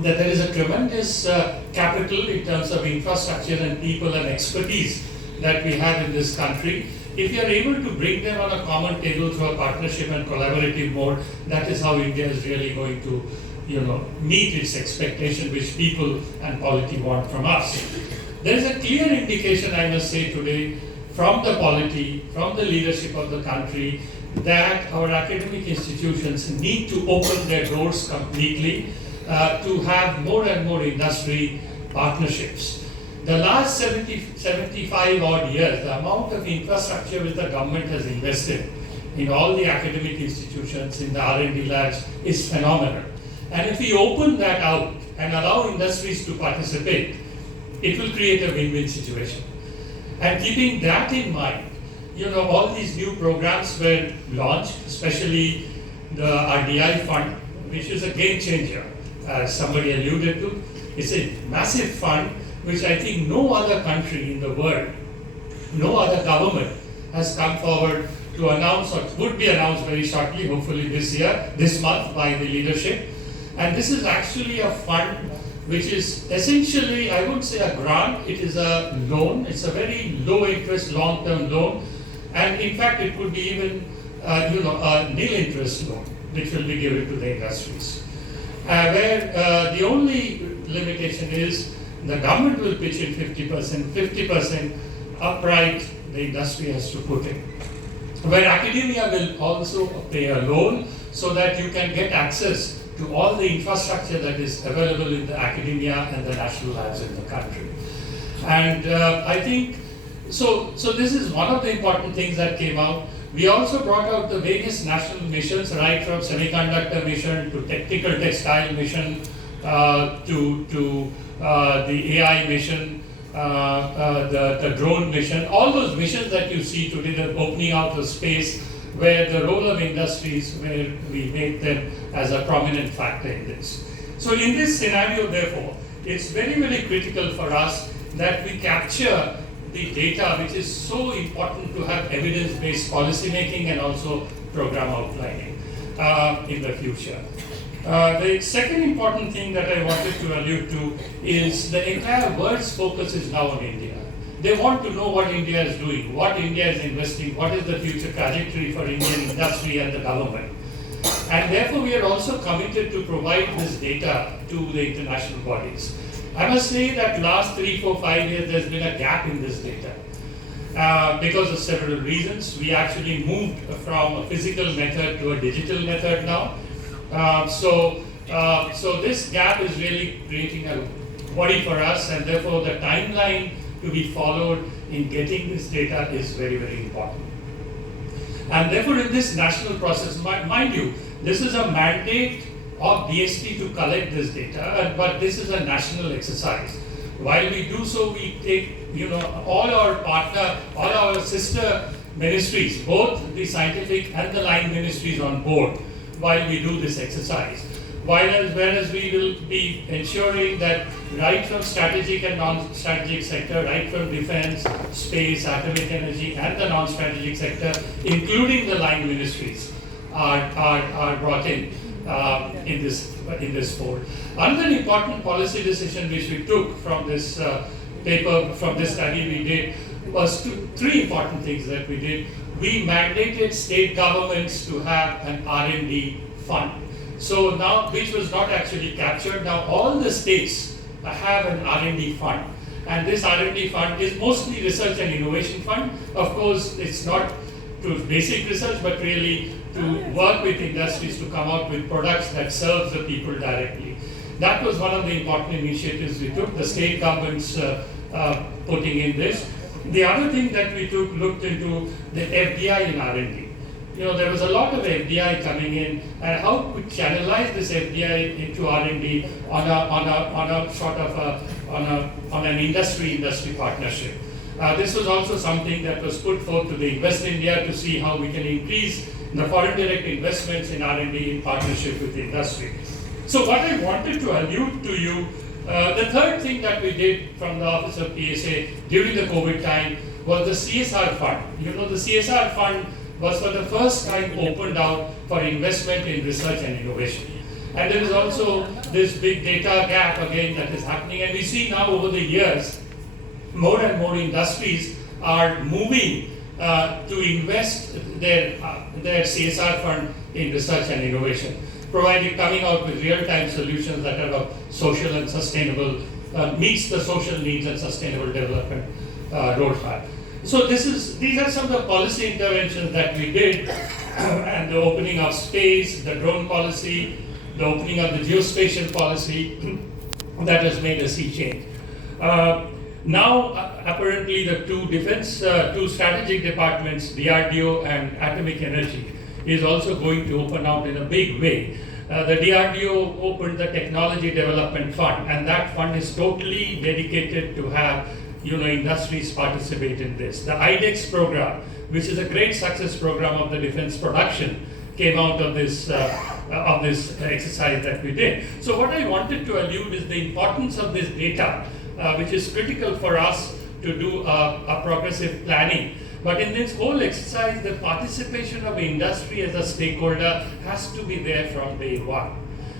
that there is a tremendous capital in terms of infrastructure and people and expertise that we have in this country. If you are able to bring them on a common table through a partnership and collaborative mode, that is how India is really going to, meet its expectation which people and polity want from us. There is a clear indication, I must say today, from the polity, from the leadership of the country, that our academic institutions need to open their doors completely to have more and more industry partnerships. The last 75 odd years, the amount of infrastructure which the government has invested in all the academic institutions, in the R&D labs, is phenomenal. And if we open that out and allow industries to participate, it will create a win-win situation. And keeping that in mind, all these new programs were launched, especially the RDI fund, which is a game changer, as somebody alluded to. It's a massive fund which I think no other country in the world, no other government has come forward to announce, or would be announced very shortly, hopefully this month by the leadership. And this is actually a fund which is essentially, I wouldn't say a grant, it is a loan. It's a very low interest, long-term loan. And in fact, it could be even, a nil interest loan, which will be given to the industries. Where the only limitation is the government will pitch in 50% upright the industry has to put in. Where academia will also pay a loan so that you can get access to all the infrastructure that is available in the academia and the national labs in the country. And I think, so this is one of the important things that came out. We also brought out the various national missions, right from semiconductor mission to technical textile mission to the AI mission, the drone mission, all those missions that you see today, the opening out of space, where the role of industries, where we make them as a prominent factor in this. So in this scenario, therefore, it's very, very critical for us that we capture the data, which is so important to have evidence-based policy making and also program outlining in the future. The second important thing that I wanted to allude to is the entire world's focus is now on India. They want to know what India is doing, what India is investing, what is the future trajectory for Indian industry and the government. And therefore, we are also committed to provide this data to the international bodies. I must say that last 3, 4, 5 years, there's been a gap in this data. Because of several reasons. We actually moved from a physical method to a digital method now. So this gap is really creating a worry for us, and therefore the timeline to be followed in getting this data is very, very important. And therefore in this national process, mind you, this is a mandate of DST to collect this data, but this is a national exercise. While we do so, we take all our sister ministries, both the scientific and the line ministries on board while we do this exercise. Whereas we will be ensuring that right from strategic and non-strategic sector, right from defense, space, atomic energy, and the non-strategic sector, including the line ministries, are brought in this fold. Another important policy decision which we took from this paper, from this study we did, was three important things that we did. We mandated state governments to have an R&D fund. So now, which was not actually captured, now all the states have an R&D fund. And this R&D fund is mostly research and innovation fund. Of course, it's not to basic research, but really to work with industries to come out with products that serve the people directly. That was one of the important initiatives we took, the state governments putting in this. The other thing that we looked into the FDI in R&D. There was a lot of FDI coming in, and how we channelize this FDI into R&D on an industry partnership. This was also something that was put forth to the Invest India to see how we can increase the foreign direct investments in R&D in partnership with the industry. So what I wanted to allude to you, the third thing that we did from the Office of PSA during the COVID time was the CSR fund. The CSR fund was for the first time opened out for investment in research and innovation. And there is also this big data gap again that is happening, and we see now over the years, more and more industries are moving to invest their CSR fund in research and innovation, coming out with real-time solutions that are of social and sustainable, meets the social needs and sustainable development roadmap. So these are some of the policy interventions that we did, and the opening of space, the drone policy, the opening of the geospatial policy that has made a sea change. Now, apparently, the two strategic departments, DRDO and Atomic Energy, is also going to open out in a big way. The DRDO opened the Technology Development Fund, and that fund is totally dedicated to have industries participate in this. The IDEX program, which is a great success program of the defense production, came out of this exercise that we did. So what I wanted to allude is the importance of this data, which is critical for us to do a progressive planning. But in this whole exercise, the participation of industry as a stakeholder has to be there from day one.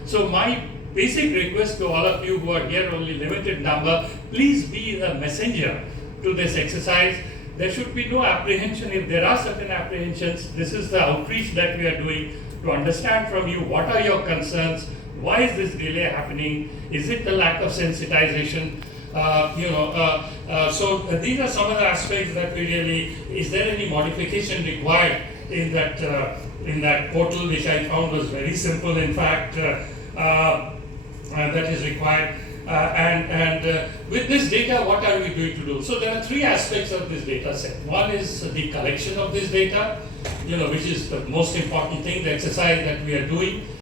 So my basic request to all of you who are here, only limited number, please be the messenger to this exercise. There should be no apprehension. If there are certain apprehensions, this is the outreach that we are doing to understand from you what are your concerns, why is this delay happening, is it the lack of sensitization, so these are some of the aspects that we really, is there any modification required in that portal, which I found was very simple, in fact, that is required. With this data, what are we going to do? So there are three aspects of this data set. One is the collection of this data, which is the most important thing, the exercise that we are doing.